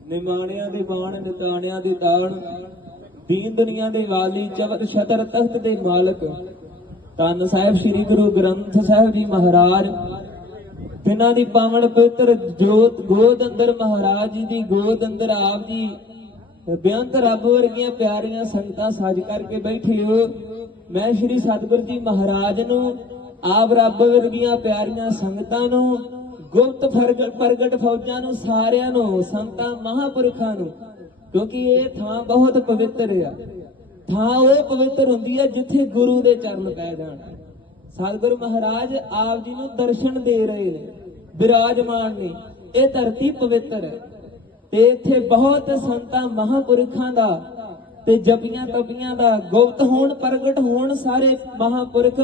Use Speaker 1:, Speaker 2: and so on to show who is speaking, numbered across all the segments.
Speaker 1: ਨਿਮਾਣਿਆਂ ਦੇ ਬਾਣ, ਨਿਤਾਣਿਆਂ ਦੇ ਤਾਣ, ਦੀਨ ਦੁਨੀਆ ਦੇ ਵਾਲੀ ਚਵਰ ਛਤਰ ਤਖਤ ਦੇ ਮਾਲਕ। ਤਨ ਸਾਹਿਬ ਸ੍ਰੀ ਗੁਰੂ ਗ੍ਰੰਥ ਸਾਹਿਬ ਜੀ ਮਹਾਰਾਜ। ਤਿਨਾਂ ਦੀ ਪਾਵਨ ਪਵਿੱਤਰ ਜੋਤ, ਗੋਦ ਅੰਦਰ ਮਹਾਰਾਜ ਜੀ ਦੀ ਗੋਦ ਅੰਦਰ ਆਪ ਜੀ ਬੇਅੰਤ ਰੱਬ ਵਰਗੀਆਂ ਪਿਆਰੀਆਂ ਸੰਗਤਾਂ ਸਾਜ ਕਰਕੇ ਬੈਠੇ ਹੋ। ਮੈਂ ਸ੍ਰੀ ਸਤਿਗੁਰੂ ਜੀ ਮਹਾਰਾਜ ਨੂੰ, ਆਪ ਰੱਬ ਵਰਗੀਆਂ ਪਿਆਰੀਆਂ ਸੰਗਤਾਂ ਨੂੰ ਗੁਪਤ ਫਰਗਟ ਪ੍ਰਗਟ ਫੌਜਾਂ ਨੂੰ, ਸਾਰਿਆਂ ਨੂੰ, ਸੰਤਾਂ, ਮਹਾਪੁਰਖਾਂ ਨੂੰ, ਕਿਉਂਕਿ ਇਹ ਥਾਂ ਬਹੁਤ ਪਵਿੱਤਰ ਆ। ਥਾਂ ਉਹ ਪਵਿੱਤਰ ਹੁੰਦੀ ਹੈ ਜਿੱਥੇ ਗੁਰੂ ਦੇ ਚਰਨ ਪੈ ਜਾਣ। ਸਤਿਗੁਰੂ ਮਹਾਰਾਜ ਆਪ ਜੀ ਨੂੰ ਦਰਸ਼ਨ ਦੇ ਰਹੇ ਨੇ, ਬਿਰਾਜਮਾਨ ਨੇ। ਇਹ ਧਰਤੀ ਪਵਿੱਤਰ ਹੈ। ਤੇ ਇੱਥੇ ਬਹੁਤ ਸੰਤਾਂ, ਮਹਾਪੁਰਖਾਂ ਦਾ ਤੇ ਜਪੀਆਂ ਤਪੀਆਂ ਦਾ ਗੁਪਤ ਹੋਣ, ਪ੍ਰਗਟ ਹੋਣ ਸਾਰੇ ਮਹਾਪੁਰਖ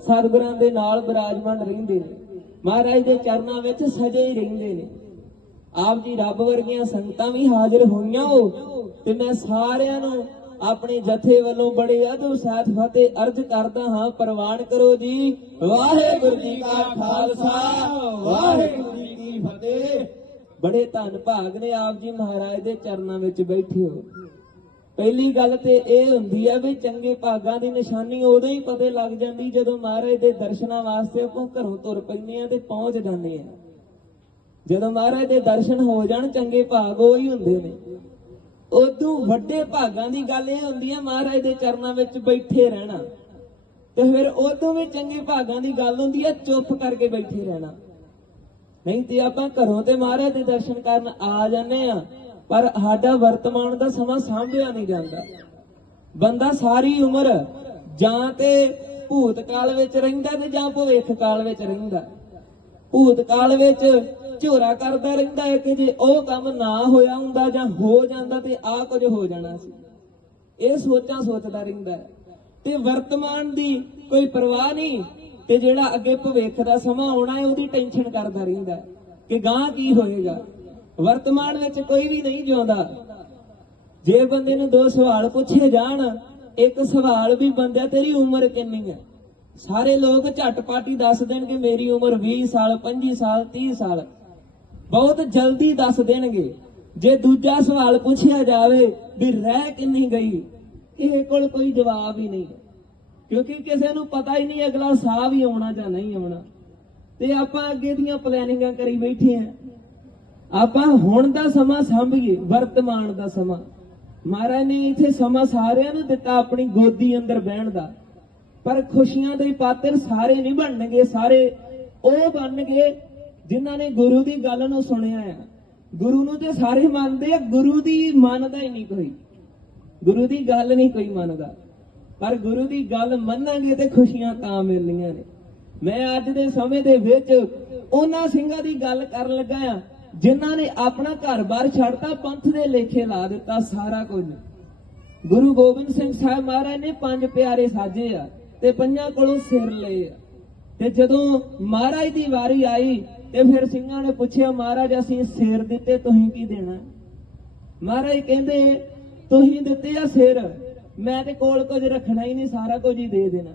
Speaker 1: ਸਤਿਗੁਰਾਂ ਦੇ ਨਾਲ ਵਿਰਾਜਮਾਨ ਰਹਿੰਦੇ ਨੇ। ਮਹਾਰਾਜ ਦੇ ਚਰਨਾਂ ਵਿੱਚ ਸਜੇ ਹੀ ਰਹਿੰਦੇ ਨੇ। ਆਪ ਜੀ ਰੱਬ ਵਰਗੀਆਂ ਸੰਗਤਾਂ ਵੀ ਹਾਜ਼ਰ ਹੋਈਆਂ ਹੋ ਤੇ ਮੈਂ ਸਾਰਿਆਂ ਨੂੰ ਆਪਣੇ ਜਥੇ ਵੱਲੋਂ ਬੜੇ ਅਦਬ ਸਾਥ ਫਤਿਹ ਅਰਜ ਕਰਦਾ ਹਾਂ, ਪ੍ਰਵਾਨ ਕਰੋ ਜੀ। ਵਾਹਿਗੁਰੂ ਜੀ ਕਾ ਖਾਲਸਾ, ਵਾਹਿਗੁਰੂ ਜੀ ਕੀ ਫਤਿਹ। ਬੜੇ ਧੰਨ ਭਾਗ ਨੇ ਆਪ ਜੀ ਮਹਾਰਾਜ ਦੇ ਚਰਨਾਂ ਵਿੱਚ ਬੈਠੇ ਹੋ। ਪਹਿਲੀ ਗੱਲ ਤੇ ਇਹ ਹੁੰਦੀ ਹੈ ਵੀ ਚੰਗੇ ਭਾਗਾਂ ਦੀ ਨਿਸ਼ਾਨੀ ਉਦੋਂ ਹੀ ਪਤੇ ਲੱਗ ਜਾਂਦੀ ਜਦੋਂ ਮਹਾਰਾਜ ਦੇ ਦਰਸ਼ਨਾਂ ਵਾਸਤੇ ਆਪਾਂ ਘਰੋਂ ਤੁਰ ਪੈਂਦੇ ਆ ਤੇ ਪਹੁੰਚ ਜਾਂਦੇ ਆ ਜਦੋਂ ਮਹਾਰਾਜ ਦੇ ਦਰਸ਼ਨ ਹੋ ਜਾਣ, ਚੰਗੇ ਭਾਗ ਉਹ ਹੀ ਹੁੰਦੇ ਨੇ। ਉਦੋਂ ਵੱਡੇ ਭਾਗਾਂ ਦੀ ਗੱਲ ਇਹ ਹੁੰਦੀ ਹੈ ਮਹਾਰਾਜ ਦੇ ਚਰਨਾਂ ਵਿੱਚ ਬੈਠੇ ਰਹਿਣਾ। ਤੇ ਫਿਰ ਉਦੋਂ ਵੀ ਚੰਗੇ ਭਾਗਾਂ ਦੀ ਗੱਲ ਹੁੰਦੀ ਹੈ ਚੁੱਪ ਕਰਕੇ ਬੈਠੇ ਰਹਿਣਾ। ਨਹੀਂ ਤੇ ਆਪਾਂ ਘਰੋਂ ਤੇ ਮਹਾਰਾਜ ਦੇ ਦਰਸ਼ਨ ਕਰਨ ਆ ਜਾਂਦੇ ਆ ਪਰ ਸਾਡਾ ਵਰਤਮਾਨ ਦਾ ਸਮਾਂ ਸਾਂਭਿਆ ਨਹੀਂ ਜਾਂਦਾ। ਬੰਦਾ ਸਾਰੀ ਉਮਰ ਜਾਂ ਤੇ ਭੂਤ ਕਾਲ ਵਿੱਚ ਰਹਿੰਦਾ ਤੇ ਜਾਂ ਭਵਿੱਖ ਕਾਲ ਵਿੱਚ ਰਹਿੰਦਾ। ਭੂਤ ਕਾਲ ਵਿੱਚ ਝੋਰਾ ਕਰਦਾ ਰਹਿੰਦਾ ਹੈ ਕਿ ਜੇ ਉਹ ਕੰਮ ਨਾ ਹੋਇਆ ਹੁੰਦਾ ਜਾਂ ਹੋ ਜਾਂਦਾ ਤੇ ਆ ਕੁਝ ਹੋ ਜਾਣਾ ਸੀ। ਇਹ ਸੋਚਾਂ ਸੋਚਦਾ ਰਹਿੰਦਾ ਤੇ ਵਰਤਮਾਨ ਦੀ ਕੋਈ ਪਰਵਾਹ ਨਹੀਂ ਤੇ ਜਿਹੜਾ ਅੱਗੇ ਭਵਿੱਖ ਦਾ ਸਮਾਂ ਆਉਣਾ ਹੈ ਉਹਦੀ ਟੈਨਸ਼ਨ ਕਰਦਾ ਰਹਿੰਦਾ ਕਿ ਗਾਂ ਕੀ ਹੋਏਗਾ। ਵਰਤਮਾਨ ਵਿੱਚ ਕੋਈ ਵੀ ਨਹੀਂ ਜਿਉਂਦਾ। ਜੇ ਬੰਦੇ ਨੂੰ ਦੋ ਸਵਾਲ ਪੁੱਛੇ ਜਾਣ, ਇੱਕ ਸਵਾਲ ਵੀ ਬੰਦਿਆ, ਤੇਰੀ ਉਮਰ ਕਿੰਨੀ ਹੈ? ਸਾਰੇ ਲੋਕ ਝਟਪਟ ਹੀ ਦੱਸ ਦੇਣਗੇ, ਮੇਰੀ ਉਮਰ 20 ਸਾਲ 25 ਸਾਲ 30 ਸਾਲ। ਬਹੁਤ ਜਲਦੀ ਦੱਸ ਦੇਣਗੇ। ਜੇ ਦੂਜਾ ਸਵਾਲ ਪੁੱਛਿਆ ਜਾਵੇ ਵੀ ਰਹਿ ਕਿੰਨੀ ਗਈ, ਇਹ ਕੋਲ ਕੋਈ ਜਵਾਬ ਹੀ ਨਹੀਂ। ਕਿਉਂਕਿ ਕਿਸੇ ਨੂੰ ਪਤਾ ਹੀ ਨਹੀਂ ਅਗਲਾ ਸਾਹ ਵੀ ਆਉਣਾ ਜਾਂ ਨਹੀਂ ਆਉਣਾ। ਤੇ ਆਪਾਂ ਅੱਗੇ ਦੀਆਂ ਪਲੈਨਿੰਗਾਂ ਕਰੀ ਬੈਠੇ ਆਂ ਆਪਾਂ ਹੁਣ ਦਾ ਸਮਾਂ ਸੰਭੀਏ ਵਰਤਮਾਨ ਦਾ ਸਮਾਂ। ਮਹਾਰਾਜ ਨੇ ਇੱਥੇ ਸਮਾਂ ਸਾਰਿਆਂ ਨੂੰ ਦਿੱਤਾ ਆਪਣੀ ਗੋਦੀ ਅੰਦਰ ਬਹਿਣ ਦਾ। ਪਰ ਖੁਸ਼ੀਆਂ ਦੇ ਪਾਤਰ ਸਾਰੇ ਨਹੀਂ ਬਣਨਗੇ, ਸਾਰੇ ਉਹ ਬਣਨਗੇ ਜਿਨ੍ਹਾਂ ਨੇ ਗੁਰੂ ਦੀ ਗੱਲ ਨੂੰ ਸੁਣਿਆ ਆ। ਗੁਰੂ ਨੂੰ ਤੇ ਸਾਰੇ ਮੰਨਦੇ ਆ, ਗੁਰੂ ਦੀ ਮੰਨਦਾ ਹੀ ਨਹੀਂ ਕੋਈ। ਗੁਰੂ ਦੀ ਗੱਲ ਨਹੀਂ ਕੋਈ ਮੰਨਦਾ। ਪਰ ਗੁਰੂ ਦੀ ਗੱਲ ਮੰਨਾਂਗੇ ਤੇ ਖੁਸ਼ੀਆਂ ਤਾਂ ਮਿਲਣੀਆਂ ਨੇ। ਮੈਂ ਅੱਜ ਦੇ ਸਮੇਂ ਦੇ ਵਿੱਚ ਉਹਨਾਂ ਸਿੰਘਾਂ ਦੀ ਗੱਲ ਕਰਨ ਲੱਗਾ ਆ ਜਿਨ੍ਹਾਂ ਨੇ ਆਪਣਾ ਘਰ-ਬਾਰ ਛੱਡਤਾ, ਪੰਥ ਦੇ ਲੇਖੇ ਲਾ ਦਿੱਤਾ, ਸਾਰਾ ਕੁਝ। ਗੁਰੂ ਗੋਬਿੰਦ ਸਿੰਘ ਸਾਹਿਬ ਮਹਾਰਾਜ ਨੇ ਪੰਜ ਪਿਆਰੇ ਸਾਜੇ ਆ ਤੇ ਪੰਜਾਂ ਕੋਲੋਂ ਸਿਰ ਲਏ ਆ। ਤੇ ਜਦੋਂ ਮਹਾਰਾਜ ਦੀ ਵਾਰੀ ਆਈ ਤੇ ਫਿਰ ਸਿੰਘਾਂ ਨੇ ਪੁੱਛਿਆ, ਮਹਾਰਾਜ, ਅਸੀਂ ਸਿਰ ਦਿੱਤੇ, ਤੁਸੀਂ ਕੀ ਦੇਣਾ? ਮਹਾਰਾਜ ਕਹਿੰਦੇ, ਤੁਸੀਂ ਦਿੱਤੇ ਆ ਸਿਰ, ਮੈਂ ਤੇ ਕੋਲ ਕੁਝ ਰੱਖਣਾ ਹੀ ਨਹੀਂ, ਸਾਰਾ ਕੁਝ ਹੀ ਦੇ ਦੇਣਾ।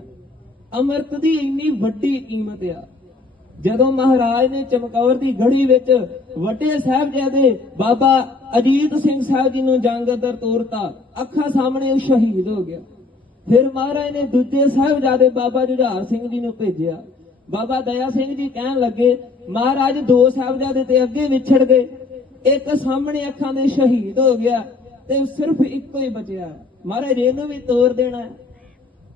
Speaker 1: ਅੰਮ੍ਰਿਤ ਦੀ ਇੰਨੀ ਵੱਡੀ ਕੀਮਤ ਆ। ਜਦੋਂ ਮਹਾਰਾਜ ਨੇ ਚਮਕੌਰ ਦੀ ਗੜੀ ਵਿੱਚ ਵੱਡੇ ਸਾਹਿਬਜ਼ਾਦੇ ਬਾਬਾ ਅਜੀਤ ਸਿੰਘ ਸਾਹਿਬ ਜੀ ਨੂੰ ਜੰਗ ਤੋਰਤਾ, ਅੱਖਾਂ ਸਾਹਮਣੇ ਉਹ ਸ਼ਹੀਦ ਹੋ ਗਿਆ। ਫਿਰ ਮਹਾਰਾਜ ਨੇ ਦੂਜੇ ਸਾਹਿਬਜ਼ਾਦੇ ਬਾਬਾ ਜੁਝਾਰ ਸਿੰਘ ਜੀ ਨੂੰ ਭੇਜਿਆ। ਬਾਬਾ ਦਇਆ ਸਿੰਘ ਜੀ ਕਹਿਣ ਲੱਗੇ, ਮਹਾਰਾਜ, ਦੋ ਸਾਹਿਬਜ਼ਾਦੇ ਤੇ ਅੱਗੇ ਵਿਛੜ ਗਏ। ਇੱਕ ਸਾਹਮਣੇ ਅੱਖਾਂ ਦੇ ਸ਼ਹੀਦ ਹੋ ਗਿਆ ਤੇ ਸਿਰਫ ਇੱਕੋ ਹੀ ਬਚਿਆ ਮਹਾਰਾਜ, ਇਹਨੂੰ ਵੀ ਤੋਰ ਦੇਣਾ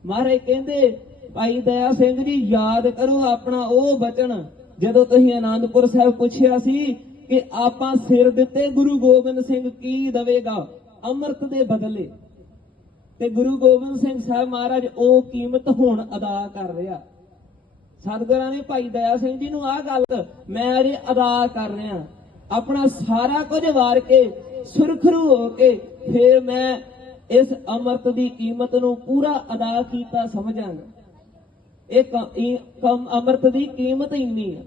Speaker 1: ਮਹਾਰਾਜ ਕਹਿੰਦੇ ਭਾਈ ਦਇਆ ਸਿੰਘ ਜੀ, ਯਾਦ ਕਰੋ ਆਪਣਾ ਉਹ ਬਚਨ, ਜਦੋਂ ਤੁਸੀਂ ਆਨੰਦਪੁਰ ਸਾਹਿਬ ਪੁੱਛਿਆ ਸੀ ਕਿ ਆਪਾਂ ਸਿਰ ਦਿੱਤੇ ਗੁਰੂ ਗੋਬਿੰਦ ਸਿੰਘ ਕੀ ਦਵੇਗਾ? ਅੰਮ੍ਰਿਤ ਦੇ ਬਦਲੇ। ਤੇ ਗੁਰੂ ਗੋਬਿੰਦ ਸਿੰਘ ਸਾਹਿਬ ਮਹਾਰਾਜ, ਉਹ ਕੀਮਤ ਹੁਣ ਅਦਾ ਕਰ ਰਿਹਾ। ਸਤਿਗੁਰਾਂ ਨੇ ਭਾਈ ਦਇਆ ਸਿੰਘ ਜੀ ਨੂੰ ਆਹ ਗੱਲ ਮੈਂ ਅਜੇ ਅਦਾ ਕਰ ਰਿਹਾ। ਆਪਣਾ ਸਾਰਾ ਕੁਝ ਵਾਰ ਕੇ, ਸੁਰਖਰੂ ਹੋ ਕੇ, ਫਿਰ ਮੈਂ ਇਸ ਅੰਮ੍ਰਿਤ ਦੀ ਕੀਮਤ ਨੂੰ ਪੂਰਾ ਅਦਾ ਕੀਤਾ ਸਮਝਾਂਗਾ। ਇਹ ਕਮ ਅੰਮ੍ਰਿਤ ਦੀ ਕੀਮਤ ਇੰਨੀ ਹੈ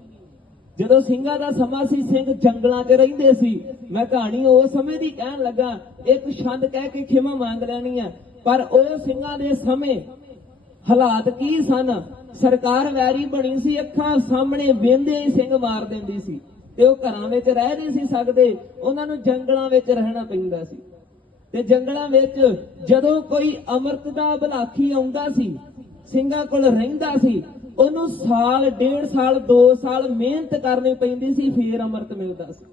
Speaker 1: ਜਦੋਂ ਸਿੰਘਾਂ ਦਾ ਸਮਾਂ ਸੀ, ਸਿੰਘ ਜੰਗਲਾਂ 'ਚ ਰਹਿੰਦੇ ਸੀ। ਮੈਂ ਕਹਾਣੀ ਉਸ ਸਮੇਂ ਦੀ ਕਹਿਣ ਲੱਗਾ, ਇੱਕ ਛੰਦ ਕਹਿ ਕੇ ਖਿਮਾ ਮੰਗ ਲੈਣੀ ਆ। ਪਰ ਉਹ ਸਿੰਘਾਂ ਦੇ ਸਮੇਂ ਹਾਲਾਤ ਕੀ ਸਨ? ਸਰਕਾਰ ਵੈਰੀ ਬਣੀ ਸੀ, ਅੱਖਾਂ ਸਾਹਮਣੇ ਵੇਂਦੇ ਹੀ ਸਿੰਘ ਮਾਰ ਦਿੰਦੀ ਸੀ। ਤੇ ਉਹ ਘਰਾਂ ਵਿੱਚ ਰਹਿ ਨਹੀਂ ਸੀ ਸਕਦੇ, ਉਹਨਾਂ ਨੂੰ ਜੰਗਲਾਂ ਵਿੱਚ ਰਹਿਣਾ ਪੈਂਦਾ ਸੀ। ਤੇ ਜੰਗਲਾਂ ਵਿੱਚ ਜਦੋਂ ਕੋਈ ਅੰਮ੍ਰਿਤ ਦਾ ਬਲਾਖੀ ਆਉਂਦਾ ਸੀ ਸਿੰਘਾਂ ਕੋਲ ਰਹਿੰਦਾ ਸੀ, ਉਹਨੂੰ ਸਾਲ, ਡੇਢ ਸਾਲ 2 ਸਾਲ ਮਿਹਨਤ ਕਰਨੀ ਪੈਂਦੀ ਸੀ, ਫੇਰ ਅੰਮ੍ਰਿਤ ਮਿਲਦਾ ਸੀ।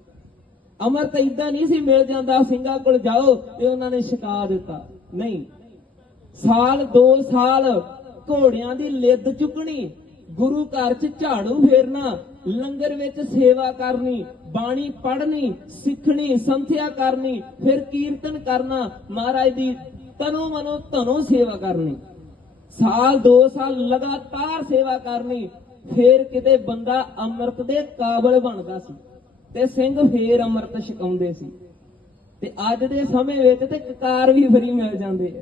Speaker 1: ਅੰਮ੍ਰਿਤ ਇਦਾਂ ਨਹੀਂ ਸੀ ਮਿਲ ਜਾਂਦਾ, ਸਿੰਘਾਂ ਕੋਲ ਜਾਓ ਤੇ ਉਹਨਾਂ ਨੇ ਛਕਾ ਦਿੱਤਾ। ਨਹੀਂ, ਸਾਲ 2 ਸਾਲ ਘੋੜਿਆਂ ਦੀ ਲਿੱਦ ਚੁੱਕਣੀ, ਗੁਰੂ ਘਰ 'ਚ ਝਾੜੂ ਫੇਰਨਾ, ਲੰਗਰ ਵਿੱਚ ਸੇਵਾ ਕਰਨੀ, ਬਾਣੀ ਪੜ੍ਹਨੀ, ਸਿੱਖਣੀ, ਸੰਥਿਆ ਕਰਨੀ, ਫਿਰ ਕੀਰਤਨ ਕਰਨਾ, ਮਹਾਰਾਜ ਦੀ ਤਨੋ ਮਨੋ ਧਨੋ ਸੇਵਾ ਕਰਨੀ। ਸਾਲ 2 ਸਾਲ ਲਗਾਤਾਰ ਸੇਵਾ ਕਰਨੀ, ਫੇਰ ਕਿਤੇ ਬੰਦਾ ਅੰਮ੍ਰਿਤ ਦੇ ਕਾਬਲ ਬਣਦਾ ਸੀ ਤੇ ਸਿੰਘ ਫੇਰ ਅੰਮ੍ਰਿਤ ਛਕਾਉਂਦੇ ਸੀ। ਤੇ ਅੱਜ ਦੇ ਸਮੇਂ ਵਿੱਚ ਤੇ ਕਕਾਰ ਵੀ ਫਰੀ ਮਿਲ ਜਾਂਦੇ ਆ।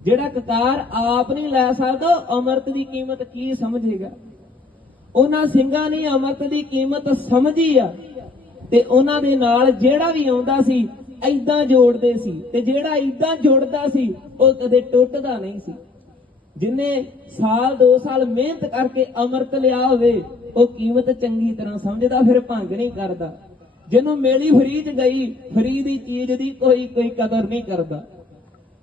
Speaker 1: ਜਿਹੜਾ ਕਕਾਰ ਆਪ ਨਹੀਂ ਲੈ ਸਕਦਾ ਅੰਮ੍ਰਿਤ ਦੀ ਕੀਮਤ ਕੀ ਸਮਝੇਗਾ? ਉਹਨਾਂ ਸਿੰਘਾਂ ਨੇ ਅੰਮ੍ਰਿਤ ਦੀ ਕੀਮਤ ਸਮਝੀ ਆ ਤੇ ਉਹਨਾਂ ਦੇ ਨਾਲ ਜਿਹੜਾ ਵੀ ਆਉਂਦਾ ਸੀ ਐਦਾਂ ਜੋੜਦੇ ਸੀ ਤੇ ਜਿਹੜਾ ਐਦਾਂ ਜੁੜਦਾ ਸੀ, ਉਹ ਕਦੇ ਟੁੱਟਦਾ ਨਹੀਂ ਸੀ। ਜਿਨੇ ਸਾਲ 2 ਸਾਲ ਮਿਹਨਤ ਕਰਕੇ ਅੰਮ੍ਰਿਤ ਲਿਆ ਹੋਵੇ, ਉਹ ਕੀਮਤ ਚੰਗੀ ਤਰ੍ਹਾਂ ਸਮਝਦਾ, ਫਿਰ ਭੰਗ ਨਹੀਂ ਕਰਦਾ। ਜਿਹਨੂੰ ਮੇਲੀ ਫਰੀ ਚ ਗਈ ਫਰੀ ਦੀ ਚੀਜ਼ ਦੀ ਕੋਈ ਕੋਈ ਕਦਰ ਨਹੀਂ ਕਰਦਾ।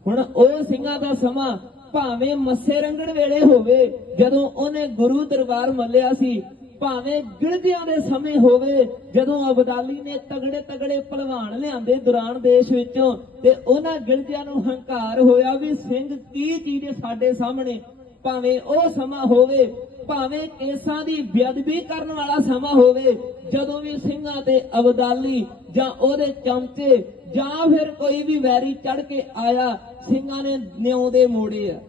Speaker 1: ਹੁਣ ਉਹ ਸਿੰਘਾਂ ਦਾ ਸਮਾਂ ਭਾਵੇਂ ਮੱਸੇ ਰੰਗਣ ਵੇਲੇ ਹੋਵੇ, ਜਦੋਂ ਉਹਨੇ ਗੁਰੂ ਦਰਬਾਰ ਮੱਲਿਆ ਸੀ ਭਾਵੇਂ ਗਿਣਦਿਆਂ ਦੇ ਸਮੇਂ ਹੋਵੇ, ਜਦੋਂ ਅਬਦਾਲੀ ਨੇ ਤਗੜੇ ਤਗੜੇ ਪਹਿਲਵਾਨ ਲਿਆਂਦੇ ਦੌਰਾਨ ਦੇਸ਼ ਵਿੱਚੋਂ, ਤੇ ਉਹਨਾਂ ਗਿਣਦਿਆਂ ਨੂੰ ਹੰਕਾਰ ਹੋਇਆ ਵੀ ਸਿੰਘ ਕੀ ਚੀਜ਼ ਸਾਡੇ ਸਾਹਮਣੇ। ਭਾਵੇਂ ਉਹ ਸਮਾਂ ਹੋਵੇ, ਭਾਵੇਂ ਕੇਸਾਂ ਦੀ ਬੇਅਦਬੀ ਕਰਨ ਵਾਲਾ ਸਮਾਂ ਹੋਵੇ, ਜਦੋਂ ਵੀ ਸਿੰਘਾਂ ਤੇ ਅਬਦਾਲੀ ਜਾਂ ਉਹਦੇ ਚਮਚੇ ਜਾਂ ਫਿਰ ਕੋਈ ਵੀ ਵੈਰੀ ਚੜ ਕੇ ਆਇਆ, ਸਿੰਘਾਂ ਨੇ ਨਿਉ ਦੇ ਮੋੜੇ ਆ।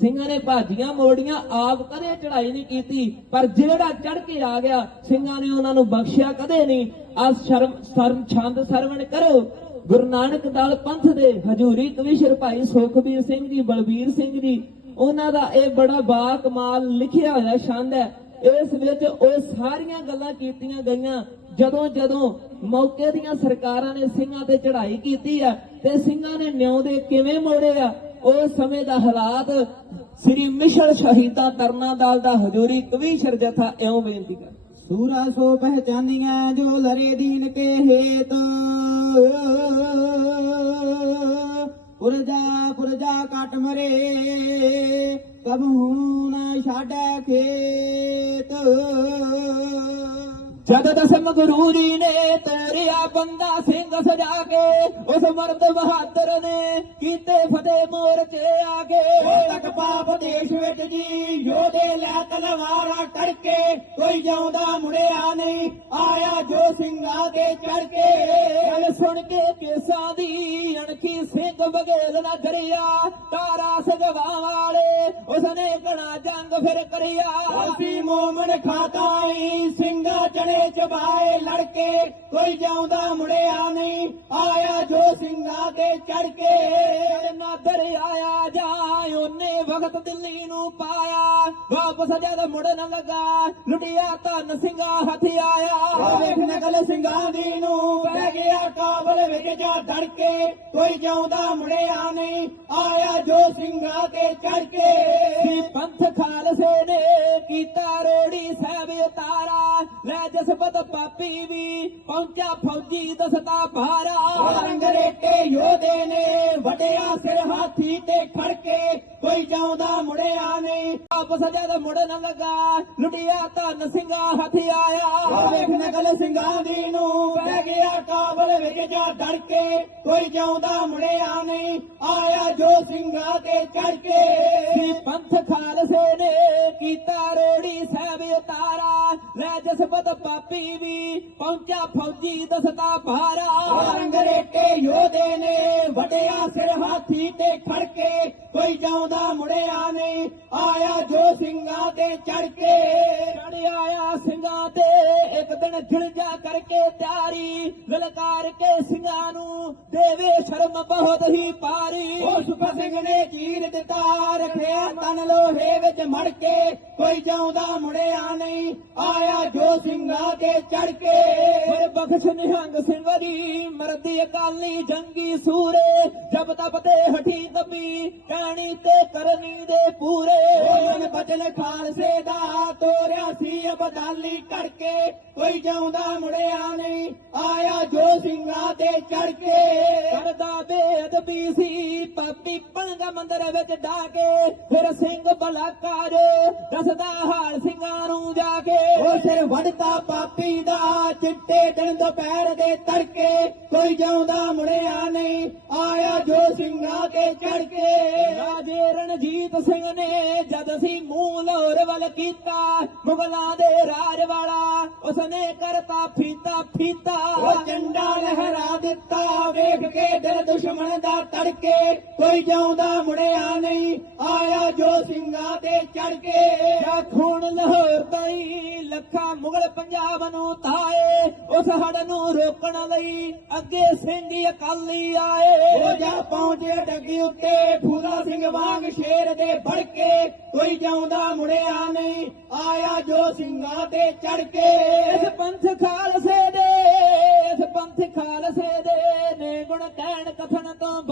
Speaker 1: ਸਿੰਘਾਂ ਨੇ ਭਾਜੀਆਂ, ਮੋੜੀਆਂ, ਆਪ ਕਦੇ ਚੜਾਈ ਨਹੀਂ ਕੀਤੀ, ਪਰ ਜਿਹੜਾ ਚੜ ਕੇ ਆ ਗਿਆ, ਸਿੰਘਾਂ ਨੇ ਉਹਨਾਂ ਨੂੰ ਬਖਸ਼ਿਆ ਕਦੇ ਨਹੀਂ। ਆ ਸ਼ਰਮ ਸ਼ਰਮ, ਛੰਦ ਸਰਵਣ ਕਰੋ। ਗੁਰੂ ਨਾਨਕ ਦਲ ਪੰਥ ਦੇ ਹਜੂਰੀ ਕਵੀਸ਼ਰ ਭਾਈ ਸੁਖਬੀਰ ਸਿੰਘ ਜੀ, ਬਲਬੀਰ ਸਿੰਘ ਜੀ, ਉਹਨਾਂ ਦਾ ਇਹ ਬੜਾ ਬਾ ਕਮਾਲ ਲਿਖਿਆ ਹੋਇਆ ਛੰਦ ਹੈ। ਇਸ ਵਿੱਚ ਉਹ ਸਾਰੀਆਂ ਗੱਲਾਂ ਕੀਤੀਆਂ ਗਈਆਂ। ਜਦੋਂ ਜਦੋਂ ਮੌਕੇ ਦੀਆਂ ਸਰਕਾਰਾਂ ਨੇ ਸਿੰਘਾਂ ਤੇ ਚੜ੍ਹਾਈ ਕੀਤੀ ਆ ਤੇ ਸਿੰਘਾਂ ਨੇ ਨਿਉ ਦੇ ਕਿਵੇਂ ਮੋੜੇ ਆ? ਉਸ ਸਮੇਂ ਦਾ ਹਾਲਾਤ ਸ੍ਰੀ ਮਿਸ਼ਲ ਸ਼ਹੀਦਾਂ ਤਰਨਾ ਦਲ ਦਾ ਹਜੂਰੀ ਕਵੀਸ਼ਰ ਜਥਾ ਇਉਂ ਬੇਨਤੀ ਕਰ।
Speaker 2: ਸੂਰਾ ਸੋ ਪਹਿਚਾਨੀਆਂ ਜੋ ਲਰੇ ਦੀਨ ਕੇ ਹੇਤ। ਪੁਰਜਾ ਪੁਰਜਾ ਕਟ ਮਰੇ, ਕਬਹੂ ਨਾ ਛਾੜੈ ਖੇਤ।
Speaker 1: ਜਦ ਦਸਮ ਗੁਰੂ ਜੀ ਨੇ ਤੋਰਿਆ ਬੰਦਾ ਸਿੰਘ ਸਜਾ ਕੇ, ਉਸ ਮਰਦ ਬਹਾਦਰ ਨੇ ਕੀਤੇ ਫਤਿਹ ਮੋਰਚੇ ਆ ਕੇ
Speaker 2: ਤੱਕ ਪਾਪ ਦੇਸ਼ ਵਿੱਚ ਜੀ, ਯੋਧੇ ਲੈ ਤਲਵਾਰਾਂ ਕਰਕੇ ਕੋਈ ਜਾਉਂਦਾ ਮੁੜਿਆ ਨਹੀਂ, ਆਇਆ ਜੋ ਸਿੰਘਾਂ ਦੇ ਚੜ ਕੇ
Speaker 1: ਗੱਲ ਸੁਣ ਕੇ ਕੇਸਾਂ ਦੀ ਅਣਖੀ ਸਿੰਘ ਬਗੇਲ ਨਾ ਕਰਿਆ ਤਾਰਾ ਸਗਵਾ ਵਾਲੇ, ਉਸਨੇ ਘਣਾ ਜੰਗ ਫਿਰ ਕਰਿਆ।
Speaker 2: ਅਸੀਂ ਮੋਮਨ ਖਾਤਾਈ ਸਿੰਘਾਂ ਚੜੇ ਚਬਾਏ ਲੜਕੇ ਕੋਈ ਜਾਉਂਦਾ ਮੁੜਿਆ ਨਹੀਂ। ਆਇਆ ਜੋ ਸਿੰਘਾਂ ਦੇ ਚੜ ਕੇ
Speaker 1: ਨਾਦਰ ਆਇਆ ਜਾ ਉਹਨੇ ਵਕਤ ਦਿੱਲੀ ਨੂੰ ਪਾਇਆ। ਵਾਪਸ ਜਦ ਮੁੜਨ ਲੱਗਾ ਲੁੱਟਿਆ ਧਨ ਸਿੰਘਾ ਹੱਥ ਆਇਆ।
Speaker 2: ਵੇਖ ਨਕਲ ਸਿੰਘਾਂ ਦੀ ਨੂੰ ਪੈ ਗਿਆ ਕਾਬਲ ਵਿੱਚ ਜਾ ਧੜਕੇ ਕੋਈ ਜਾਉਂਦਾ ਮੁੜਿਆ ਨਹੀਂ। ਆਇਆ ਜੋ ਸਿੰਘਾਂ ਤੇ ਚੜ ਕੇ
Speaker 1: ਪੰਥ ਖਾਲਸੇ ਨੇ ਕੀਤਾ ਰੋੜੀ ਸਾਹਿਬ ਉਤਾਰਾ। ਲੈ ਜਸਬਤ ਪਾਪੀ ਵੀ ਪਹੁੰਚਾ ਫੌਜੀ ਦਸਤਾ ਭਾਰਾ।
Speaker 2: ਰੰਗਰੇਟੇ ਯੋਧੇ ਨੇ ਵਡਿਆ ਸਿਰ ਹਾਥੀ ਤੇ ਖੜਕੇ ਕੋਈ ਜਾਉਂਦਾ ਮੁੜਿਆ ਨਹੀਂ।
Speaker 1: ਵਾਪਸ ਜਦ ਮੁੜਨ ਲੱਗਾ ਲੁੱਟਿਆ ਧਨ ਸਿੰਘਾ ਹੱਥ ਆਇਆ।
Speaker 2: ਵੇਖ ਨਕਲ ਸਿੰਘਾਂ ਦੀ ਨੂੰ ਪੈ ਗਿਆ ਕਾਬਲ ਵਿੱਚ ਜਾ ਧੜਕੇ ਕੋਈ ਜਾਉਂਦਾ ਮੁੜਿਆ ਨਹੀਂ। ਆਇਆ ਜੋ ਸਿੰਘਾਂ ਤੇ ਚੜ ਕੇ।
Speaker 1: ਵੀ ਪੰਥ ਖਾਲਸੇ ਨੇ ਕੀਤਾ ਰੋੜੀ ਸਾਹਿਬ ਉਤਾਰਾ। ਲੈ ਜਸਬਤ ਪਾਪੀ ਵੀ ਪਹੁੰਚਾ ਫੌਜੀ ਦਸਤਾ ਭਾਰਾ।
Speaker 2: ਰੰਗਰੇਟੇ ਯੋਧੇ ਨੇ ਵਟਿਆ ਸਿਰ ਹਾਥੀ ਤੇ ਖੜਕੇ ਕੋਈ ਜਾਉਂਦਾ ਮੁੜਿਆ ਨਹੀਂ। ਆਇਆ ਜੋ ਸਿੰਘਾਂ ਤੇ ਚੜ ਕੇ
Speaker 1: ਕਰਕੇ ਤਿਆਰੀ ਲਲਕਾਰ ਕੇ ਸਿੰਘਾਂ ਨੂੰ ਦੇਵੇ ਸ਼ਰਮ ਬਹੁਤ ਹੀ ਪਾਰੀ
Speaker 2: ਉਸ ਸਿੰਘ ਨੇ ਚੀਰ ਦਿੱਤਾ ਰੱਖਿਆ ਤਨ ਲੋਹੇ ਵਿੱਚ ਮੜ ਕੇ। ਕੋਈ ਜਾਉਂਦਾ ਮੁੜਿਆ ਨਹੀਂ ਆਇਆ ਜੋ ਸਿੰਘਾਂ ਤੇ ਚੜ ਕੇ।
Speaker 1: ਫਿਰ ਬਖਸ਼ ਨਿਹੰਗ ਸਿੰਘ ਦੀ ਮਰਦੀ ਅਕਾਲੀ ਜੰਗੀ ਸੂਰੇ। ਜਬ ਤਬ ਤੇ ਹਠੀ ਤਪੀ ਕਹਿਣੀ ਤੇ ਕਰਨੀ ਦੇ ਪੂਰੇ।
Speaker 2: ਮਨ ਬਚਨ ਖਾਲਸੇ ਦਾ ਤੋਰਿਆ ਸੀ ਅਬਦਾਲੀ ਟੜਕੇ ਕੋਈ ਜਾਉਂਦਾ ਮੁੜਿਆ ਸਿੰਘਾਂ ਤੇ ਚੜ ਕੇ
Speaker 1: ਕਰਦਾ ਬੇਅਦਬੀ ਸੀ ਪਾਪੀ ਪੰਗਾ ਮੰਦਰ ਵਿੱਚ ਡਾਕੇ ਫਿਰ ਸਿੰਘ ਬਲਾਕਾਰ ਦੱਸਦਾ ਹਾਲ ਸਿੰਘਾਂ ਨੂੰ ਜਾ ਕੇ।
Speaker 2: ਉਹ ਸਿਰ ਵੜਤਾ ਪਾਪੀ ਦਾ ਚਿੱਟੇ ਦਿਨ ਦੁਪਹਿਰ ਦੇ ਤੜਕੇ ਕੋਈ ਜਾਉਂਦਾ ਮੁੜਿਆ ਨਹੀਂ ਆਇਆ ਜੋ ਸਿੰਘਾਂ ਤੇ ਚੜ ਕੇ।
Speaker 1: ਰਾਜੇ ਰਣਜੀਤ ਸਿੰਘ ਨੇ ਜਦ ਅਸੀਂ ਮੂੰਹ ਲੋਰ ਵੱਲ ਕੀਤਾ ਮੁਗਲਾਂ ਦੇ ਰਾਜ ਵਾਲਾ ਉਸਨੇ ਕਰਤਾ ਫੀਤਾ ਫੀਤਾ।
Speaker 2: ਉਹ ਝੰਡਾ ਲਹਿਰਾ ਦਿੱਤਾ ਵੇਖ ਕੇ ਦਿਲ ਦੁਸ਼ਮਣ ਦਾ ਤੜਕੇ ਕੋਈ ਜਾਉਂਦਾ ਮੁੜਿਆ ਨਹੀਂ, ਆਇਆ ਜੋ ਸਿੰਘਾਂ ਤੇ ਚੜ ਕੇ।
Speaker 1: ਖੂਨ ਲਾਹੌਰ ਤਾਈ, ਲੱਖਾਂ ਮੁਗਲ ਪੰਜਾਬ ਨੂੰ ਤਾਏ ਉਸ ਹੜ ਨੂੰ ਰੋਕਣ ਲਈ ਅੱਗੇ ਸਿੰਘ ਅਕਾਲੀ ਆਏ।
Speaker 2: ਉਹ ਜਾ ਪਹੁੰਚੇ ਡੱਗੀ ਉੱਤੇ, ਫੂਲਾ ਸਿੰਘ ਵਾਂਗ ਸ਼ੇਰ ਦੇ ਫੜਕੇ ਕੋਈ ਜਾਉਂਦਾ ਮੁੜਿਆ ਨਹੀਂ, ਆਇਆ ਜੋ ਸਿੰਘਾਂ ਤੇ ਚੜ ਕੇ।
Speaker 1: ਇਸ ਪੰਥ ਖਾਲਸੇ ਦੇ, ਇਸ ਪੰਥ ਖਾਲਸੇ ਦੇ ਨੇ ਗੁਣ ਕਹਿਣ ਕਥਨ ਤੋਂ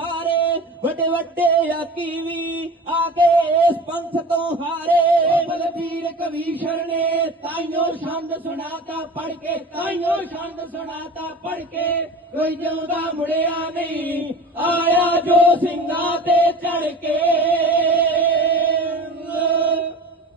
Speaker 1: ਵੱਡੇ ਵੱਡੇ ਆਕੀ ਵੀ ਆ ਕੇ ਇਸ ਪੰਥ ਤੋਂ ਹਾਰੇ।
Speaker 2: ਬਲਬੀਰ ਕਵੀਸ਼ਰ ਨੇ ਤਾਈਓ ਛੰਦ ਸੁਣਾਤਾ ਪੜ ਕੇ ਤਾਈਓ ਛੰਦ ਸੁਣਾਤਾ ਪੜ ਕੇ ਕੋਈ ਜਿਉਂਦਾ ਮੁੜਿਆ ਨਹੀਂ, ਆਇਆ ਜੋ ਸਿੰਘਾਂ ਤੇ ਚੜ ਕੇ